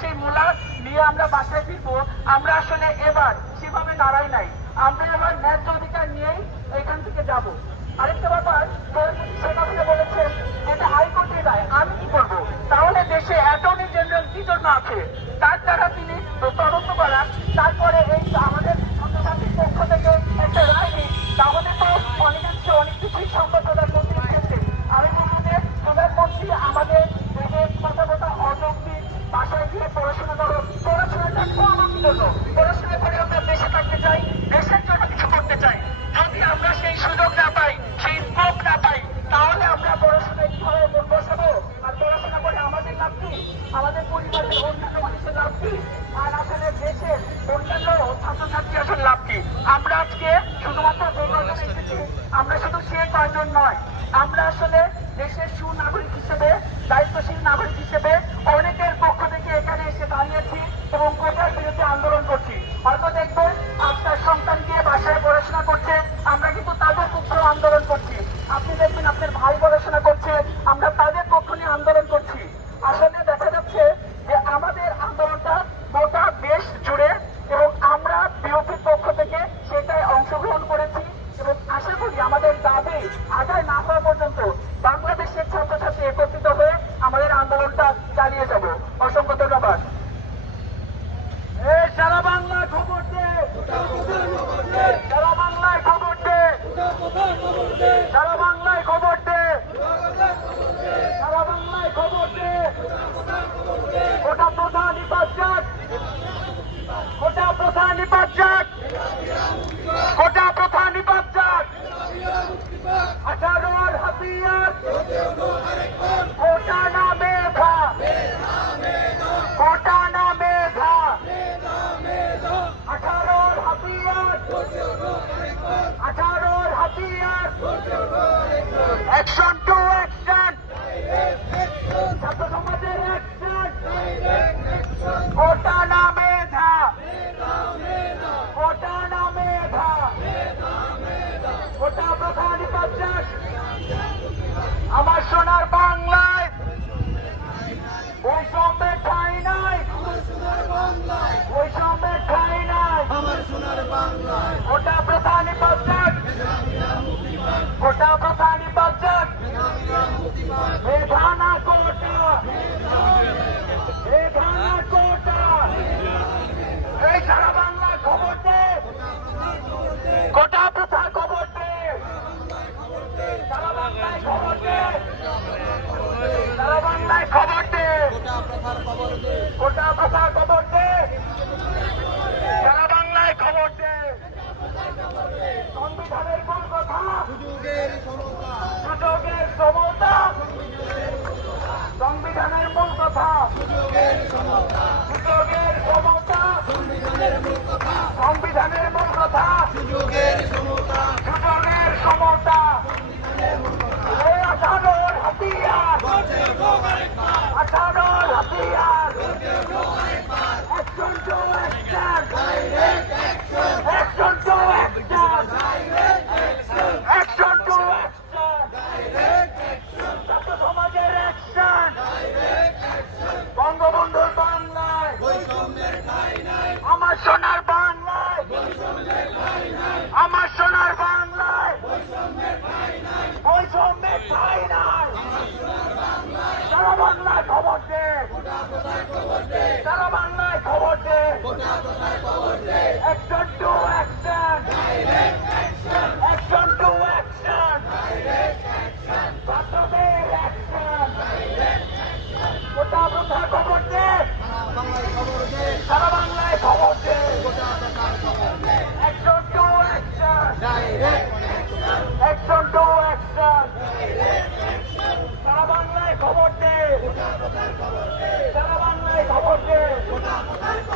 সেই মূলা নিয়ে আমরা বাসায় ফিরবো। আমরা আসলে এবার সেভাবে দাঁড়াই নাই। আমরা এবার ন্যায্য অধিকার নিয়েই এখান থেকে যাব। আরেকটা ব্যাপার সেনাপতি বলেছেন এটা হাইকোর্টের রায়, আমি কি করব? তাহলে দেশে অ্যাটর্নি জেনারেল কি জন্য আছে। তার দ্বারা তিনি তদন্ত করান। তারপরে এই আমাদের পক্ষ থেকে একটা রায় তাহলে তো অনেকাংশে অনেক কিছুই সম্ভব প্রধানমন্ত্রীর ক্ষেত্রে আরেকদিকে প্রধানমন্ত্রী আমাদের দেশের কথা কথা অযৌক্তিক বাসায় গিয়ে পড়াশোনা করো পড়াশোনাটা তো আমাদের পড়াশোনা করে আমরা দেশে থাকতে চাই, দেশের জন্য কিছু করতে চাই। যদি আমরা সেই সুযোগ না পাই, সেই স্কোপ না পাই, তাহলে আমরা মন বসাবো আর পড়াশোনা করে আমাদের লাভ কি? আমাদের পরিবারের অন্যান্য মানুষের লাভ কি? আর আসলে দেশের অন্যান্য ছাত্রছাত্রী আসলে লাভ কি? আমরা আজকে শুধুমাত্র আমরা শুধু সে কয়জন নয়। আমরা আসলে দেশের সুনাগরিক হিসেবে দায়িত্বশীল নাগরিক হিসেবে অনেকের পক্ষ থেকে এখানে এসে দাঁড়িয়েছি এবং কোটার বিরুদ্ধে আন্দোলন করছি হয়তো দেখবেন আপনার সন্তানকে বাসায় পড়াশোনা করছে আমরা কিন্তু তাদের পক্ষ আন্দোলন করছি আপনি দেখবেন আপনার ভাই পড়াশোনা করছে আমরা তাদের পক্ষ নিয়ে আন্দোলন করছি আসলে দেখা যাচ্ছে যে আমাদের আন্দোলনটা গোটা দেশ জুড়ে এবং আমরা বিরোধীর পক্ষ থেকে সেটাই অংশগ্রহণ করেছি এবং আশা করি আমাদের দাবি আদায় না হওয়া পর্যন্ত বাংলাদেশের ছাত্রছাত্রী একত্রিত হয়ে আমাদের আন্দোলনটা চালিয়ে যাব অসংখ্য ধন্যবাদ এই সারা বাংলায় খবর দে সারা বাংলায় খবর দে সারা বাংলায় খবর দে সারা বাংলায় খবর দে গোটা প্রধান নিপাত গোটা প্রধান নিপাত গোটা প্রধান নিপাত আঠারোর হাতিয়ার গোটা না মেধা গোটা না মেধা আঠারোর হাতিয়ার আঠারোর হাতিয়ার অ্যাকশন টু অ্যাকশন ছাত্র সমাজের অ্যাকশন গোটা না মেধা গোটা না মেধা গোটা প্রধান পঞ্চায়েত আমার সোনার বাংলায় ওই সবে ঠাই নাই ওই সবে ঠাই নাই আমার সোনার বাংলায় গোটা প্রধান পঞ্চায়েত গোটা প্রধান পঞ্চায়েত মেধানা কোটা মেধানা কোটা এই সারা বাংলা খবর দে গোটা প্রথা খবর দে সারা বাংলায় খবর দে সারা বাংলায় খবর দে গোটা প্রথার খবর দে গোটা প্রথা খবর দে। বাংলায় খবর দে। সংবিধানের কোন কথা? সুযোগের সমতা। সংবিধানের মূল কথা। সুযোগের সমতা। সংবিধানের মূল কথা। সংবিধানের মূল কথা সুযোগের নাই Bravo, bravo!